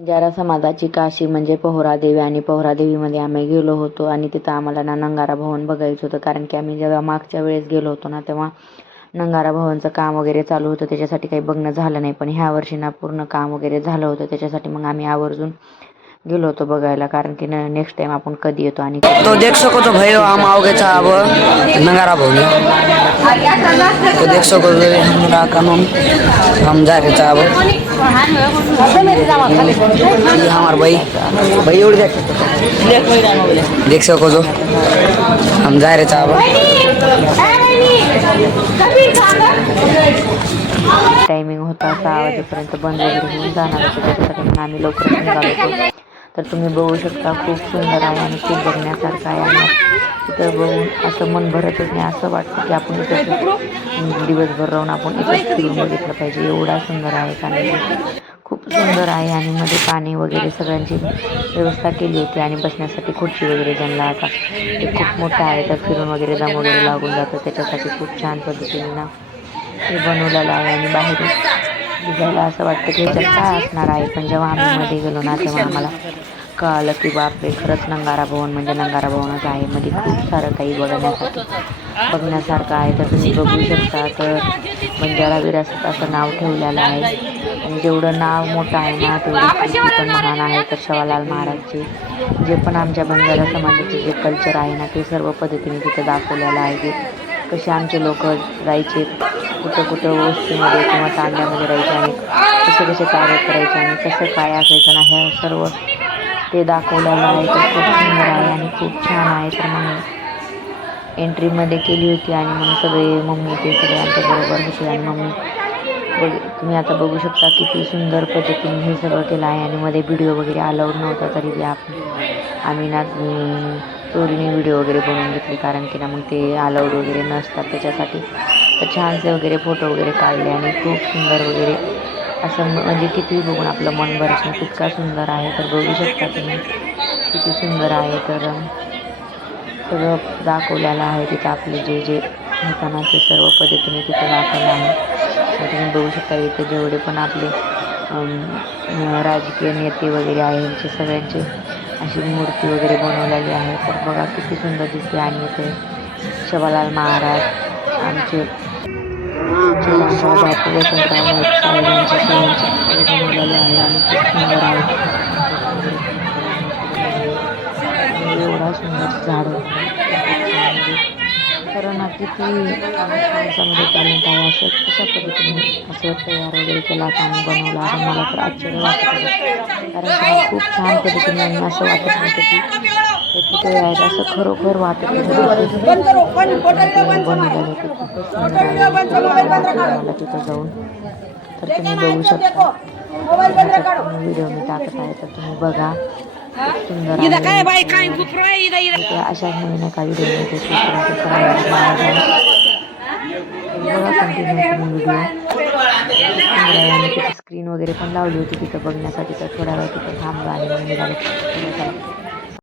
बंजारा समाजाची काशी म्हणजे पोहरादेवी आणि पोहरादेवीमध्ये आम्ही गेलो होतो आणि तिथं आम्हाला ना नंगारा भवन बघायचं होतं. कारण की आम्ही जेव्हा मागच्या वेळेस गेलो होतो ना तेव्हा नंगारा भवनचं काम वगैरे चालू होतं, त्याच्यासाठी काही बघणं झालं नाही. पण ह्या वर्षी ना पूर्ण काम वगैरे झालं होतं, त्याच्यासाठी मग आम्ही आवर्जून गेलो होतो बघायला. कारण की नेक्स्ट टाइम आपण कधी येतो आणि तो देख सको तो भाई हम आओगे अब नंगारा भवन तो देख सको हमरा कानून हम जा रहे अब ये हमार भाई भाई उड़ देख सको जो हम जा रहे अब टायमिंग होता 6 वाजेपर्यंत बंद वगैरे होऊन जाणार होतं, त्याच्यासाठी मग आम्ही लवकरच निघालो होतो. तर तुम्ही बघू शकता खूप सुंदर आहे आणि खूप बघण्यासारखं आहे आणि तिथं बघून असं मन भरतच नाही, असं वाटतं की आपण इथं दिवसभर राहून आपण इथंच फिरून बघितलं पाहिजे, एवढा सुंदर आहे. कारण खूप सुंदर आहे आणि मध्ये पाणी वगैरे सगळ्यांची व्यवस्था केली होती आणि बसण्यासाठी खुर्ची वगैरे ज्यांना आता ते खूप मोठं आहे तर फिरून वगैरे दम वगैरे लागून जातं, त्याच्यासाठी खूप छान पद्धतीने ना हे बनवलेलं आहे. आणि बाहेर दिसायला असं वाटतं की ह्याच्यात काय असणार आहे, पण जेव्हा आम्ही मध्ये गेलो ना तेव्हा आम्हाला कळालं की बापरे खरंच नंगारा भवन म्हणजे नंगारा भवनच आहे. मध्ये खूप सारं काही बघण्यासारखं आहे. तर तुम्ही बघू शकता. तर बंजारा विरासत असं नाव ठेवलेलं आहे आणि जेवढं नाव मोठं आहे ना तेवढी कृती पण महान आहे. तर शिवालाल महाराजचे जे पण आमच्या बंजारा समाजाचे जे कल्चर आहे ना ते सर्व पद्धतीने तिथं दाखवलेलं आहे की कसे आमचे लोक राहायचे, कुठं कुठं वस्तीमध्ये किंवा तांड्यामध्ये राहायचे आणि कसे कसे कार्य करायचे आणि कसं काय असायचं ना ह्या सर्व ते दाखवलेलं आहे. तर खूप सुंदर आहे आणि खूप छान आहे. तर मग एंट्रीमध्ये केली होती आणि मग सगळे मम्मी ते सगळे आमच्या बरोबर होते आणि मम्मी तुम्ही आता बघू शकता किती सुंदर पद्धतीने हे सगळं केलं आहे. आणि मध्ये व्हिडिओ वगैरे अलाउड नव्हता तरी बी आम्ही ना चोरीने व्हिडिओ वगैरे बनवून घेतले, कारण की ना मग ते अलाउड वगैरे नसतात त्याच्यासाठी. तर छानसे वगैरे फोटो वगैरे काढले आणि खूप सुंदर वगैरे असं म्हणजे किती बघून आपलं मन भरत नाही, इतका सुंदर आहे. तर बघू शकता तुम्ही किती सुंदर आहे. तर सगळं दाखवलेलं आहे तिथं आपले जे जे होताना ते सर्व पद्धतीने तिथं दाखवलं आहे. तर तुम्ही बघू शकता इथे जेवढे पण आपले राजकीय नेते वगैरे आहे यांचे सगळ्यांचे अशी मूर्ती वगैरे बनवलेली आहे. तर बघा किती सुंदर दिसते. आणि इथे शिवालाल महाराज आमचे बापू वसंतराव नाईक साहेब यांचे सगळ्यांचे पुतळे बनवलेले आहे आणि खूप सुंदर आहे. एवढा सुंदर झाड म्हणजे खरं ना किती माणसामध्ये टॅलेंट आहे. असं कशा पद्धतीने असं तयार वगैरे केला आता आणि बनवला आहे मला तर आश्चर्य वाटत होतं. कारण की खूप छान पद्धतीने आणि असं वाटत नव्हतं की हे पुतळे आहेत, असं खरोखर वाटत होतं बनवलेलं होतं. खूपच सुंदर आहे मला तिथं जाऊन. तर तुम्ही बघू शकता व्हिडिओ मी टाकत आहे तर तुम्ही बघा. खूप सुंदर आहे. अशाच नवीन एका व्हिडिओ येते बघा कंटिन्यू तुम्ही व्हिडिओ. सुंदर आहे आणि तिथे स्क्रीन वगैरे पण लावली होती तिथं बघण्यासाठी. तर थोड्या वेळ तिथं थांबलो आणि मग निघालो.